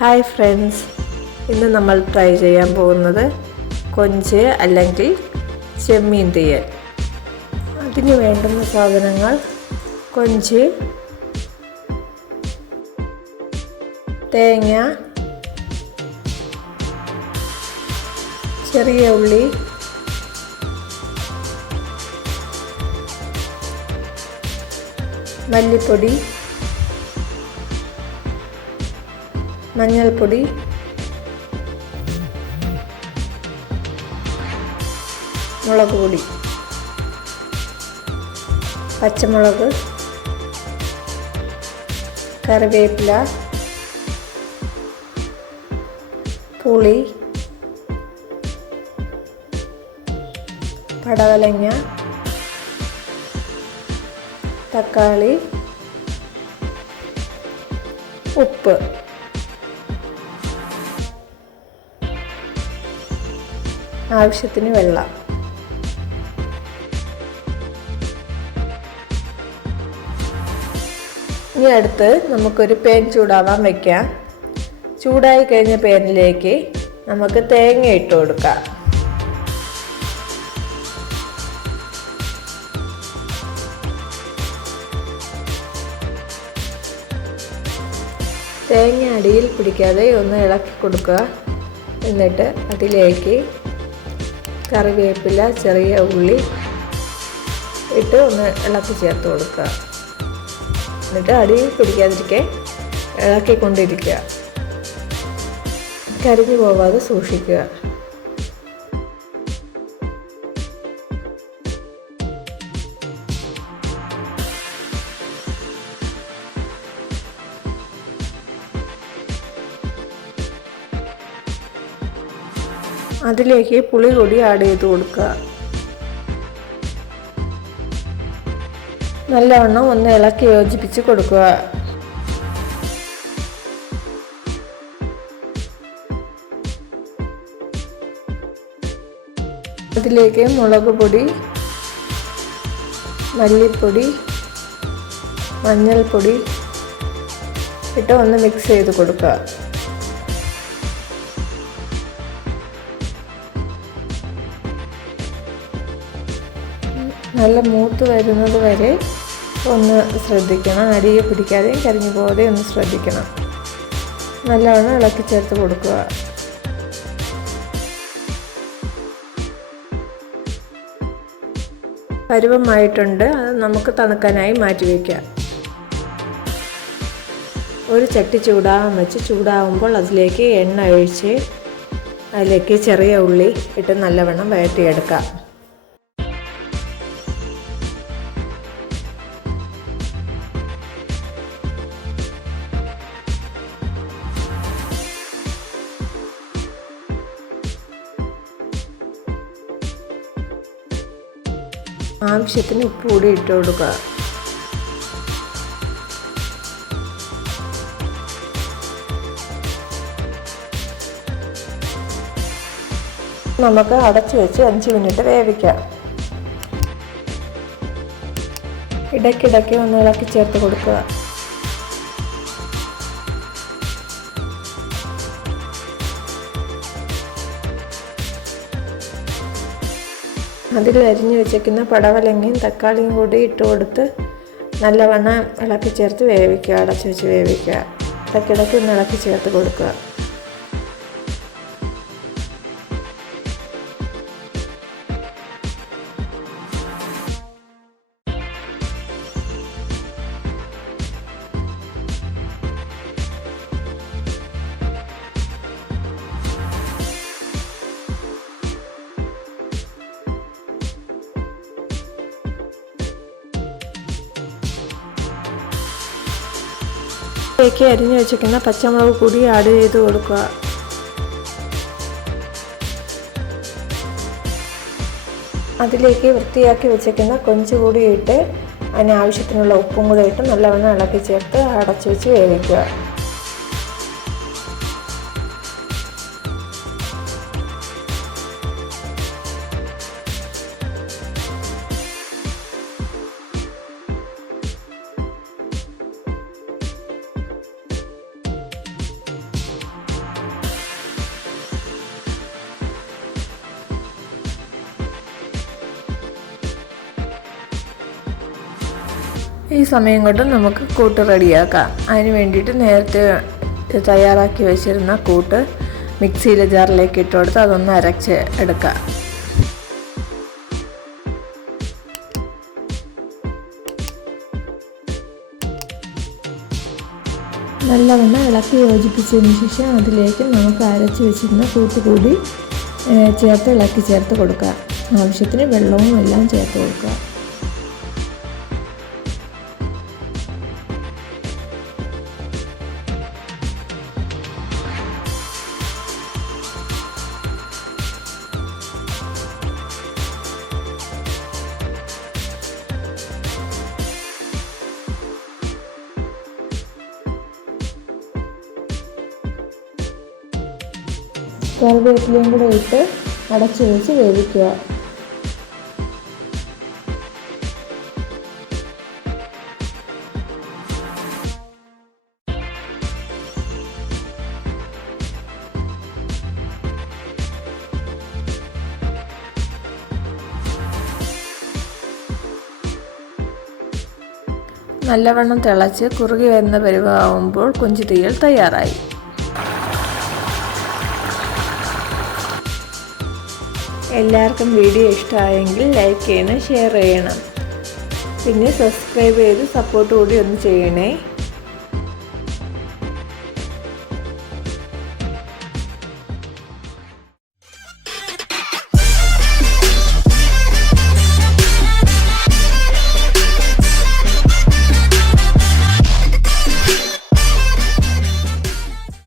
Hi friends, ഇന്ന് നമ്മൾ try ചെയ്യാൻ പോകുന്നത് കൊഞ്ച് അല്ലെങ്കിൽ ചെമ്മീൻ തീയൽ. അതിന് വേണ്ടുന്ന സാധനങ്ങൾ: കൊഞ്ച്, തേങ്ങ, ചെറിയ ഉള്ളി, മല്ലിപ്പൊടി, മഞ്ഞൾപ്പൊടി, മുളക് പൊടി, പച്ചമുളക്, കറിവേപ്പില, പുളി, പടവലങ്ങ, തക്കാളി, ഉപ്പ്. ആവശ്യത്തിന് വെള്ളം. ഇനി അടുത്ത് നമുക്കൊരു പാൻ ചൂടാവാൻ വയ്ക്കാം. ചൂടായി കഴിഞ്ഞ പാനിലേക്ക് നമുക്ക് തേങ്ങ ഇട്ട് കൊടുക്കാം. തേങ്ങ അടിയിൽ പിടിക്കാതെ ഒന്ന് ഇളക്കി കൊടുക്കുക. എന്നിട്ട് അതിലേക്ക് കറിവേപ്പില, ചെറിയ ഉള്ളി ഇട്ട് ഒന്ന് ഇളക്കി ചേർത്ത് കൊടുക്കുക. എന്നിട്ട് അടിയിൽ പിടിക്കാതിരിക്കാൻ ഇളക്കിക്കൊണ്ടിരിക്കുക. കരിഞ്ഞു പോവാതെ സൂക്ഷിക്കുക. അതിലേക്ക് പുളി കൂടി ആഡ് ചെയ്ത് കൊടുക്കുക. നല്ലവണ്ണം ഒന്ന് ഇളക്കി യോജിപ്പിച്ച് കൊടുക്കുക. അതിലേക്ക് മുളക് പൊടി, മല്ലിപ്പൊടി, മഞ്ഞൾപ്പൊടി ഇട്ട് ഒന്ന് മിക്സ് ചെയ്ത് കൊടുക്കുക. നല്ല മൂത്ത് വരുന്നത് വരെ ഒന്ന് ശ്രദ്ധിക്കണം. അടിയെ പിടിക്കാതെയും കരിഞ്ഞു പോകാതെയും ഒന്ന് ശ്രദ്ധിക്കണം. നല്ലവണ്ണം ഇളക്കി ചേർത്ത് കൊടുക്കുക. പരുവമായിട്ടുണ്ട്. അത് നമുക്ക് തണുക്കാനായി മാറ്റി വയ്ക്കാം. ഒരു ചട്ടി ചൂടാകാൻ വെച്ച് ചൂടാകുമ്പോൾ അതിലേക്ക് എണ്ണ ഒഴിച്ച് അതിലേക്ക് ചെറിയ ഉള്ളി ഇട്ട് നല്ലവണ്ണം വഴറ്റിയെടുക്കാം. ആവശ്യത്തിന് ഉപ്പ് കൂടി ഇട്ട് കൊടുക്കുക. നമുക്ക് അടച്ചു വെച്ച് 5 മിനിറ്റ് വേവിക്കാം. ഇടയ്ക്കിടയ്ക്ക് ഒന്ന് ഇളക്കി ചേർത്ത് കൊടുക്കുക. അതിൽ അരിഞ്ഞു വെച്ചേക്കുന്ന പടവലങ്ങയും തക്കാളിയും കൂടി ഇട്ട് കൊടുത്ത് നല്ലവണ്ണം ഇളക്കി ചേർത്ത് വേവിക്കുക. അടച്ചു വെച്ച് വേവിക്കുക. ഇടയ്ക്കിടയ്ക്ക് ഒന്ന് ഇളക്കി ചേർത്ത് കൊടുക്കുക. ഇതിലേക്ക് അരിഞ്ഞു വെച്ചിരിക്കുന്ന പച്ചമുളക് കൂടി ആഡ് ചെയ്ത് കൊടുക്കുക. അതിലേക്ക് വൃത്തിയാക്കി വെച്ചിരിക്കുന്ന കൊഞ്ച് കൂടി ഇട്ട് അതിനാവശ്യത്തിനുള്ള ഉപ്പും കൂടി ഇട്ട് നല്ലവണ്ണം ഇളക്കി ചേർത്ത് അടച്ചു വെച്ച് വേവിക്കുക. ഈ സമയം കൊണ്ട് നമുക്ക് കൂട്ട് റെഡിയാക്കാം. അതിന് വേണ്ടിയിട്ട് നേരത്തെ തയ്യാറാക്കി വെച്ചിരുന്ന കൂട്ട് മിക്സിയിലെ ജാറിലേക്ക് ഇട്ട് കൊടുത്ത് അതൊന്ന് അരച്ച് എടുക്കാം. നല്ലവണ്ണം ഇളക്കി യോജിപ്പിച്ചതിന് ശേഷം അതിലേക്ക് നമുക്ക് അരച്ച് വെച്ചിരുന്ന കൂട്ട് കൂടി ചേർത്ത് കൊടുക്കുക. ആവശ്യത്തിന് വെള്ളവും എല്ലാം ചേർത്ത് കൊടുക്കുക. കറിവേപ്പിലയും കൂടെ ഇട്ട് അടച്ചു വെച്ച് വേവിക്കുക. നല്ലവണ്ണം തിളച്ച് കുറുകി വരുന്ന പരുവമാകുമ്പോൾ കൊഞ്ച് തീയൽ തയ്യാറായി. എല്ലാവർക്കും വീഡിയോ ഇഷ്ടമായെങ്കിൽ ലൈക്ക് ചെയ്യണം, ഷെയർ ചെയ്യണം, പിന്നെ സബ്സ്ക്രൈബ് ചെയ്ത് സപ്പോർട്ട് കൂടി ഒന്ന് ചെയ്യണേ.